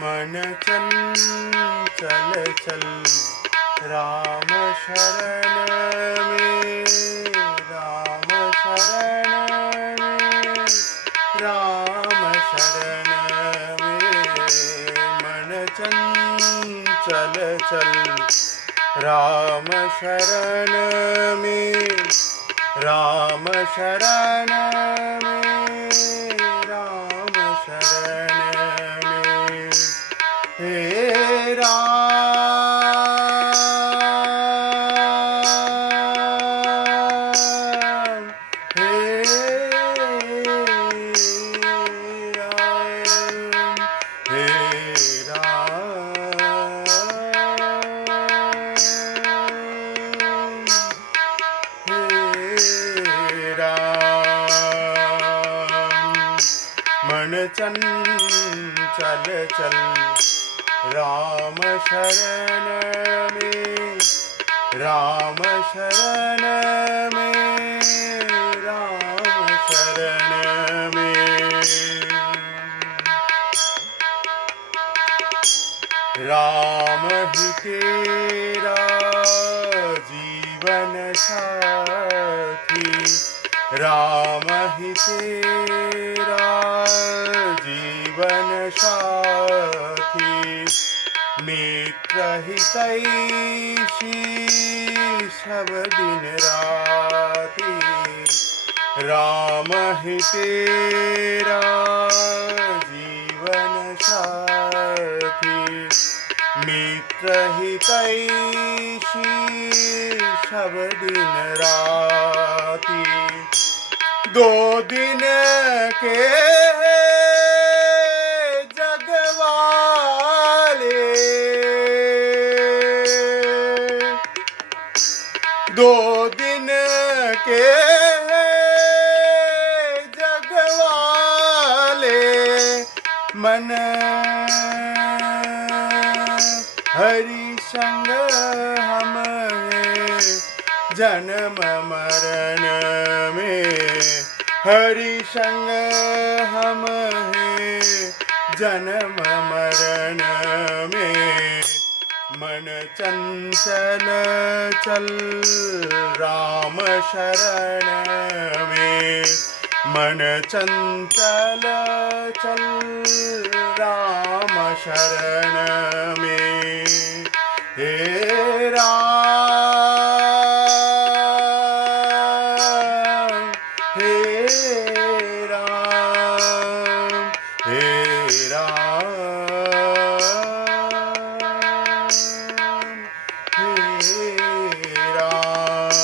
मन चंचल चल राम शरण में, राम शरण में, राम शरण में। मन चंचल चल राम शरण में, राम शरण में, राम शरण में। हे राम, हे राम, हे मन चंचल चल राम शरण में, राम शरण में, राम शरण में। राम ही तेरा जीवन साथी, राम ही तेरा जीवन साथी। मित्र हितैषी सब दिन राती, राम ही तेरा जीवन साथी। मित्र हितैषी सब दिन राती। दो दिन के जगवाले, दो दिन के जगवाले। मन हरि संग हम हैं जन्म मरण में, हरि संग हम हैं जन्म मरण में। मन चंचल चल राम शरण में, मन चंचल चल राम शरण में। हे राम, हे राम, हे राम, हे राम।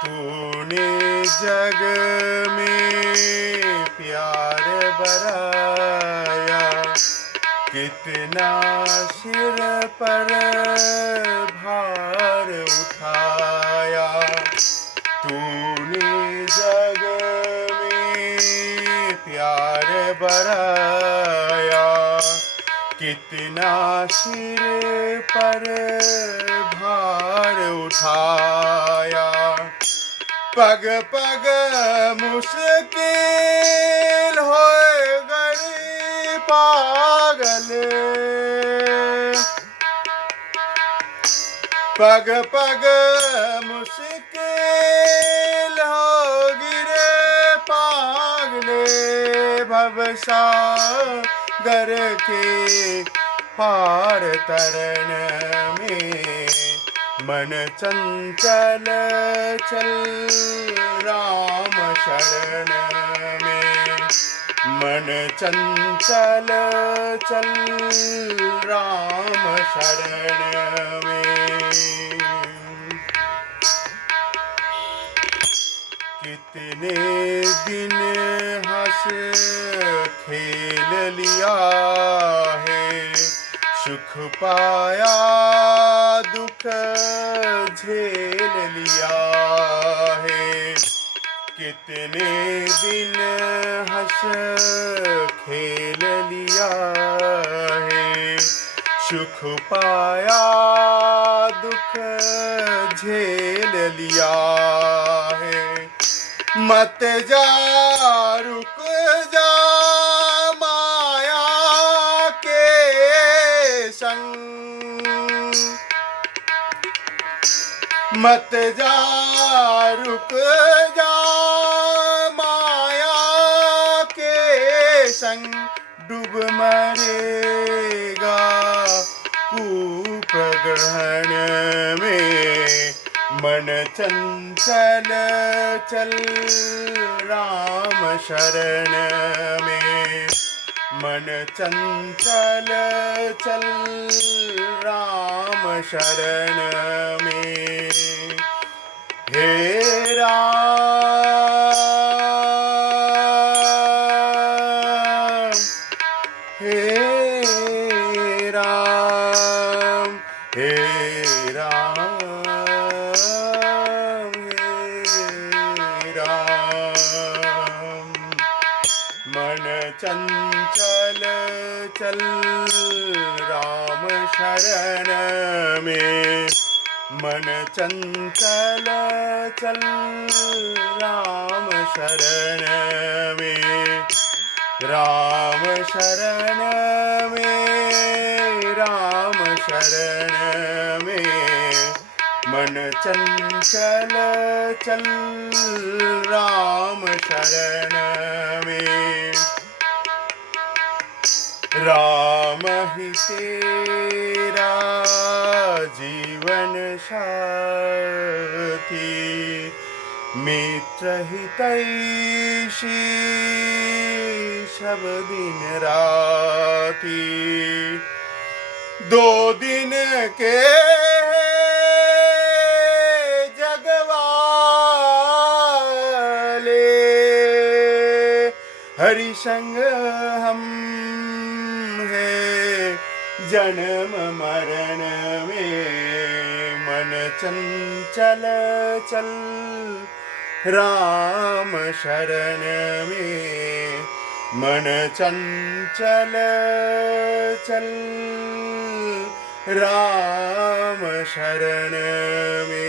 तूने जग में प्यार बराया, कितना सिर पर भार उठाया। तूने जग में प्यार बराया, कितना सिर पर भार उठाया। पग पग मुश्किल होए गरी पागल, पग पग मुश्किल हो गिरे पागले। भवसागर के पार तरन में, मन चंचल चल राम शरण में, मन चंचल चल राम शरण में। कितने दिन हंस खेल लिया है, सुख पाया दुख झेल लिया है। कितने दिन हंस खेल लिया है, सुख पाया दुख झेल लिया है। मत जा रुक जा माया के संग, मत जा रुक जा माया के संग, डूब मरेगा कूप ग्रहण में। मन चंचल चल राम शरण में, मन चंचल चल राम शरण में। हे राम, हे राम, हे राम, हे राम। मन चंचल चल राम शरण में, मन चंचल चल राम शरण में। राम शरण में, राम शरण में। मन चंचल चल राम शरण में। राम ही तेरा जीवन साथी, मित्र हितैषी सब दिन राती। दो दिन के जगवाले, हरि संग हम है जन्म मरण में। मन चंचल चल राम शरण में, मन चंचल चल राम शरण में।